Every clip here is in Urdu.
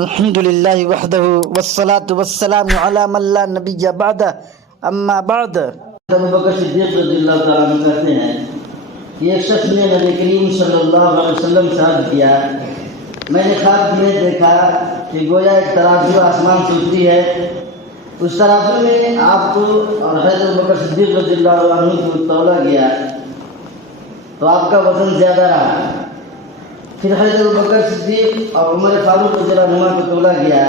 الحمد للہ وحدہ والصلاة والسلام علی من لا نبی بعدہ اما بعد۔ ابو بکر صدیق رضی اللہ تعالیٰ عنہ کہتے ہیں کہ ایک شخص نے نبی کریم صلی اللہ علیہ وسلم سے عرض کیا، میں نے خواب میں دیکھا کہ گویا ایک ترازو آسمان سے اتری ہے، اس ترازو میں آپ کو اور حضرت ابو بکر صدیق رضی اللہ عنہ کو تولا گیا تو آپ کا وزن زیادہ رہا۔ پھر حضرت ابو بکر صدیق اور عمر فاروق رضی اللہ عنہ کو تولا گیا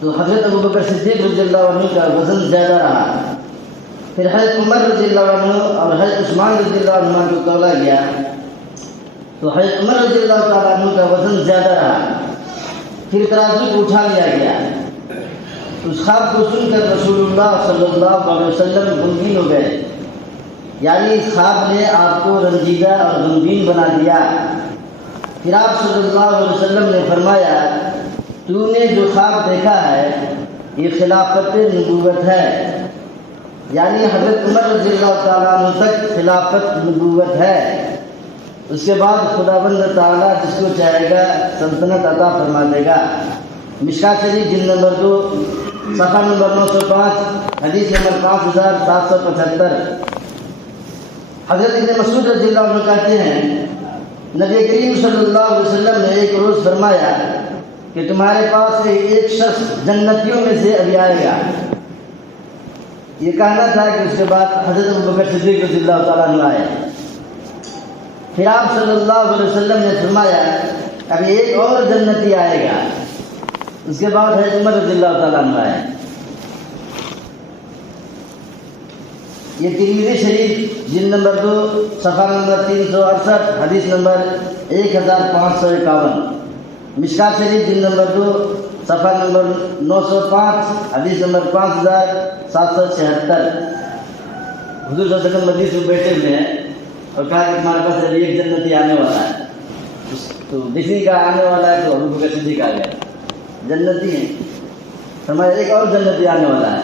تو حضرت ابو بکر صدیق رضی اللہ عنہ کا وزن زیادہ رہا۔ پھر حضرت عمر رضی اللہ عنہ اور حضرت عثمان رضی اللہ عنہ کو تولا گیا تو حضرت عمر رضی اللہ تعالیٰ عنہ کا وزن زیادہ رہا۔ پھر ترازو کو اٹھا لیا گیا۔ اس خواب کو سن کر رسول اللہ صلی اللہ علیہ وسلم غمگین ہو گئے، یعنی اس خواب نے آپ کو رنجیدہ اور غمگین بنا دیا۔ پھر آپ صلی اللہ علیہ وسلم نے فرمایا، تو نے جو خواب دیکھا ہے یہ خلافت نبوت ہے، یعنی حضرت عمر رضی اللہ تعالیٰ عنہ تک خلافت نبوت ہے، اس کے بعد خداوند تعالیٰ جس کو چاہے گا سلطنت عطا فرما دے گا۔ مشکات شریف جلد نمبر 2 صفحہ نمبر 905 حدیث نمبر 5775۔ حضرت ابن مسعود رضی اللہ عنہ کہتے ہیں نبی کریم صلی اللہ علیہ وسلم نے ایک روز فرمایا کہ تمہارے پاس ایک شخص جنتیوں میں سے ابھی آئے گا۔ یہ کہنا تھا کہ اس کے بعد حضرت ابو بکر صدیق رضی اللہ تعالیٰ عنہ آئے۔ پھر آپ صلی اللہ علیہ وسلم نے فرمایا ابھی ایک اور جنتی آئے گا، اس کے بعد حضرت عمر رضی اللہ تعالیٰ عنہ آئے۔ یہ ترمذی شریف جلد نمبر 2 صفحہ نمبر 368 حدیث نمبر 1551۔ مشکات شریف جلد نمبر 2 صفحہ نمبر 905 حدیث نمبر 5776۔ حضور صلی اللہ علیہ وسلم مجلس میں بیٹھے ہوئے ہیں اور کہا کہ تمہارے پاس ابھی ایک جنتی آنے والا ہے، تو کسی کا آنے والا ہے تو ابو بکر صدیق آ گیا، جنتی ہیں۔ فرمایا ایک اور جنتی آنے والا ہے،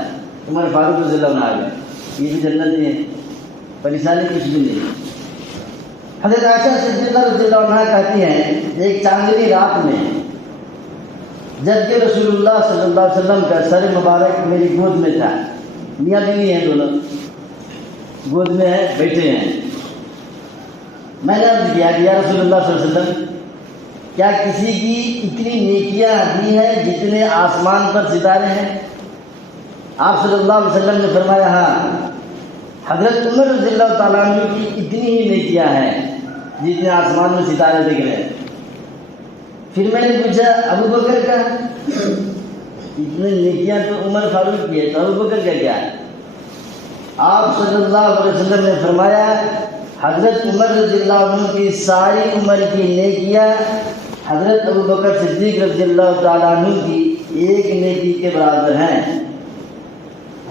عمر فاروق رضی اللہ عنہ آ گئے، یہ بھی جنتی ہیں، پریشانی کچھ بھی نہیں۔ حضرت عائشہ صدیقہ رضی اللہ عنہ کہتی ہیں ایک چاندنی رات میں جب کہ رسول اللہ صلی اللہ علیہ وسلم کا سر مبارک میری گود میں تھا، میاں بیوی ہیں دونوں، گود میں ہیں، بیٹھے ہیں، میں نے عرض کیا کہ یا رسول اللہ صلی اللہ علیہ وسلم کیا کسی کی اتنی نیکیاں دی ہیں جتنے آسمان پر ستارے ہیں؟ آپ صلی اللہ علیہ وسلم نے فرمایا ہاں، حضرت عمر رضی اللہ تعالیٰ عنہ کی اتنی ہی نیکیاں ہیں جتنے آسمان میں ستارے دکھ رہے ہیں۔ پھر میں نے پوچھا ابو بکر کا؟ اتنی نیکیاں تو عمر فاروق کی ہے، تو ابو بکر کا کیا ہے؟ آپ صلی اللہ علیہ وسلم نے فرمایا حضرت عمر رضی اللہ عنہ کی ساری عمر کی نیکیاں حضرت ابو بکر صدیق رضی اللہ تعالیٰ عنہ کی ایک نیکی کے برابر ہیں۔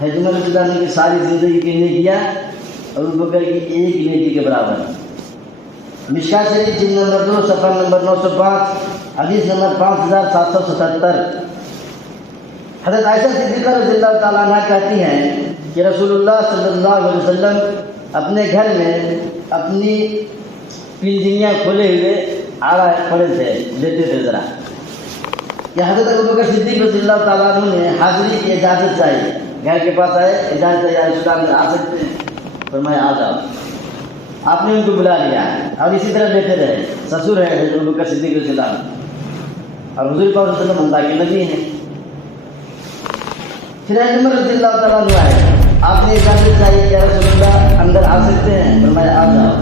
حضرت عمر رضی اللہ عنہ کی ساری زندگی کی نیکیاں ابو بکر کی ایک نیکی کے برابر ہیں۔ مشکات شریف جلد نمبر 2 صفحہ نمبر 905 حدیث نمبر 5777۔ حضرت عائشہ صدیقہ رضی اللہ تعالیٰ عنہ کہتی ہیں کہ رسول اللہ صلی اللہ علیہ وسلم اپنے گھر میں اپنی پنجریاں کھولے ہوئے آڑا کھڑے تھے، لیتے تھے ذرا، کہ حضرت ابو بکر صدیق رضی اللہ تعالیٰ عنہ نے حاضری کی اجازت چاہیے، گھر کے پاس آئے، اجازت چاہیے رسول اللہ آ سکتے ہیں؟ فرمایا آ جاؤ۔ آپ نے ان کو بلا لیا اور اسی طرح بیٹھے رہے، سسر ہے حضرت ابو بکر صدیق رضی اللہ عنہ اور حضور پاک صلی اللہ علیہ وسلم اللہ کے نبی ہیں۔ پھر حضرت عمر رضی اللہ تعالیٰ عنہ آئے، آپ نے اجازت چاہیے کہ رسول اللہ اندر آ سکتے ہیں؟ فرمایا آ جاؤ۔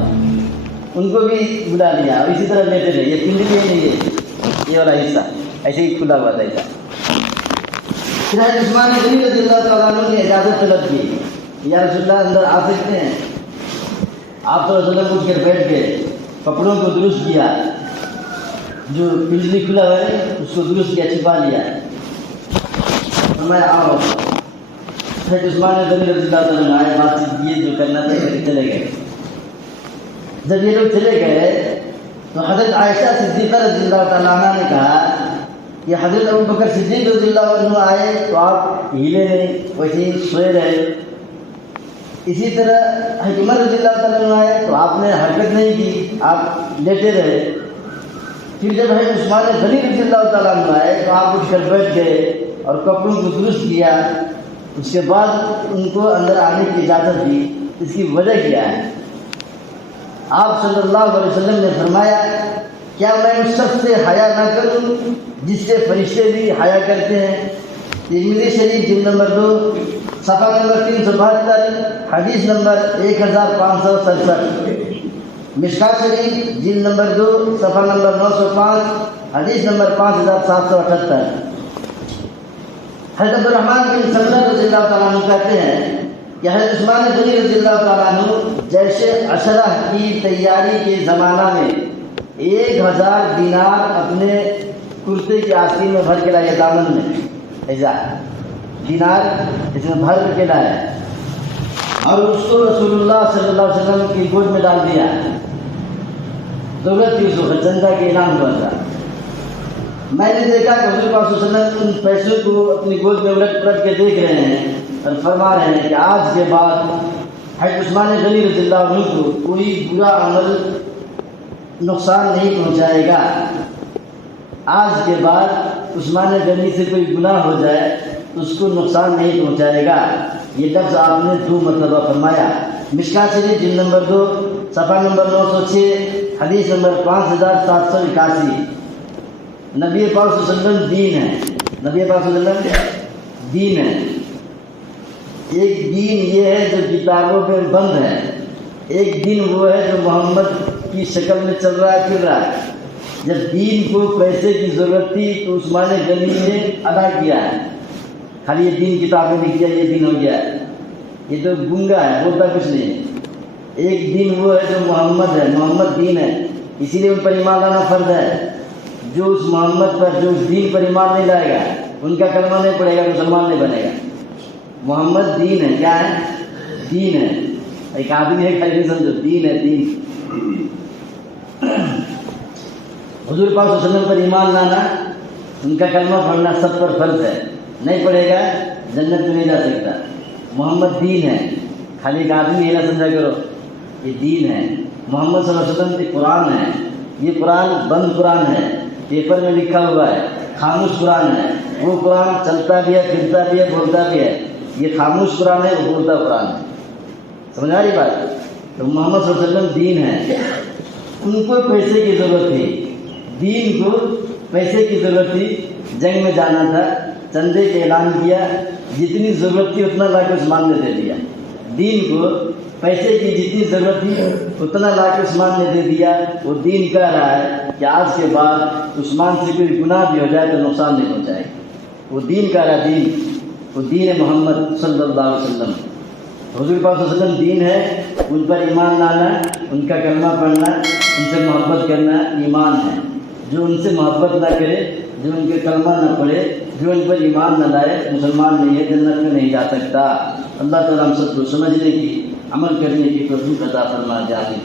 ان کو بھی بلا لیا اور اسی طرح لیتے رہے، یہ پنڈلی نہیں ہے، یہ والا حصہ ایسے ہی کھلا ہوا تھا ایسا۔ پھر حضرت عثمان غنی رضی اللہ تعالیٰ عنہ نے اجازت طلب کی، یا رسول اللہ اندر آ سکتے ہیں؟ آپ تو رسول اللہ اٹھ کر بیٹھ گئے، کپڑوں کو درست کیا، جو پنڈلی کھلا ہوا ہے اس کو درست کیا، چھپا لیا، فرمایا آؤ۔ حضرت عثمان غنی رضی اللہ تعالیٰ عنہ آئے، بات چیت کیے، جو کرنا تھا چلے گئے۔ جب یہ لوگ چلے گئے تو حضرت عائشہ صدیقہ رضی اللہ تعالیٰ عنہ نے کہا کہ حضرت ابو بکر صدیق رضی اللہ عنہ آئے تو آپ ہیلے نہیں، ویسے ہی سوئے رہے، اسی طرح حضرت عمر رضی اللہ تعالیٰ عنہ آئے تو آپ نے حرکت نہیں کی، آپ لیٹے رہے۔ پھر جب ہے عثمان غنی رضی اللہ تعالیٰ عنہ آئے تو آپ اٹھ کر بیٹھ گئے اور کپڑوں کو درست کیا. اس کے بعد ان کو اندر آنے کی اجازت دی. اس کی وجہ کیا ہے؟ آپ صلی اللہ علیہ وسلم نے فرمایا کیا میں اس شخص سے حیا نہ کروں جس سے فرشتے بھی حیا کرتے ہیں؟ ترمذی شریف جلد نمبر 2 صفحہ نمبر 372 حدیث نمبر 1567. مشکات شریف جلد نمبر 2 صفحہ نمبر 905 حدیث نمبر 5778. حضرت عبدالرحمن بن سمرہ رضی اللہ تعالیٰ عنہ کہتے ہیں کہ حضرت عثمان غنی رضی اللہ تعالیٰ عنہ جیسے عشرہ کی تیاری کے زمانہ میں 1000 دینار اپنے کرتے کی آستین میں بھر کے لائے, دامن میں 1000 دینار اس میں بھر کے لائے اور اس کو رسول اللہ صلی اللہ علیہ وسلم کی گود میں ڈال دیا. ضرورت تھی اس کو چندہ کے اعلان ہوا تھا. میں نے دیکھا کہ حضور پاک صلی اللہ علیہ وسلم ان پیسوں کو اپنی گود میں الٹ پلٹ کے دیکھ رہے ہیں اور فرما رہے ہیں کہ آج کے بعد حضرت عثمان غنی رضی اللہ عنہ کو کوئی برا عمل نقصان نہیں پہنچائے گا. آج کے بعد عثمان غنی سے کوئی گناہ ہو جائے تو اس کو نقصان نہیں پہنچائے گا. یہ لفظ آپ نے 2 مرتبہ فرمایا. مشکات شریف جلد نمبر 2 صفحہ نمبر 906 حدیث نمبر 5781. نبی پاک صلی اللہ علیہ وسلم دین ہے. نبی پاک صلی اللہ علیہ وسلم دین ہے. ایک دین یہ ہے جو کتابوں پہ بند ہے, ایک دین وہ ہے جو محمد کی شکل میں چل رہا ہے, پھر رہا ہے. جب دین کو پیسے کی ضرورت تھی تو عثمان غنی نے ادا کیا ہے. خالی یہ دین کتابیں لکھ دیا یہ دین ہو گیا ہے. یہ تو گنگا ہے, بولتا کچھ نہیں. ایک دین وہ ہے جو محمد ہے, محمد دین ہے, اسی لیے ان پر ایمان لانا فرض ہے. جو اس محمد پر, جو اس دین پر ایمان نہیں لائے گا, ان کا کلمہ نہیں پڑے گا, مسلمان نہیں بنے گا. محمد دین ہے. کیا ہے؟ دین ہے. ایک آدمی ہے خالی نہیں سمجھو, دین ہے, دین. حضور پاک صلی اللہ علیہ وسلم پر ایمان لانا, ان کا کلمہ پڑھنا سب پر فرض ہے. نہیں پڑھے گا جنت میں نہیں جا سکتا. محمد دین ہے. خالی ایک آدمی یہ نہ سمجھا کرو یہ دین ہے. محمد صلی اللہ علیہ وسلم کی قرآن ہے. یہ قرآن بند قرآن ہے, پیپر میں لکھا ہوا ہے, خاموش قرآن ہے. وہ قرآن چلتا بھی ہے, پھرتا بھی ہے, بولتا بھی ہے. یہ خاموش قرآن ہے, وہ بولتا قرآن ہے. سمجھا رہی بات؟ تو محمد صلی اللہ علیہ وسلم دین ہے. ان کو پیسے کی ضرورت تھی, دین کو پیسے کی ضرورت تھی. جنگ میں جانا تھا, چندے کے اعلان کیا, جتنی ضرورت تھی اتنا لا کے عثمان نے دے دیا. دین کو پیسے کی جتنی ضرورت تھی اتنا لا کے عثمان نے دے دیا. وہ دین کہہ رہا ہے کہ آج کے بعد عثمان سے کوئی گناہ بھی ہو جائے تو نقصان نہیں پہنچائے گا. وہ دین کہہ رہا ہے, دین, وہ دین ہے محمد صلی اللہ علیہ وسلم. حضور پاک صلی اللہ علیہ وسلم دین ہے. ان پر ایمان لانا, ان کا کلمہ پڑھنا, ان سے محبت کرنا ایمان ہے. جو ان سے محبت نہ کرے, جو ان کے کلمہ نہ پڑھے, جو ان پر ایمان نہ لائے, مسلمان نہیں ہے, جنت میں نہیں جا سکتا. اللہ تعالیٰ ہم سب کو سمجھنے کی, عمل کرنے کی توفیق عطا فرما. جانے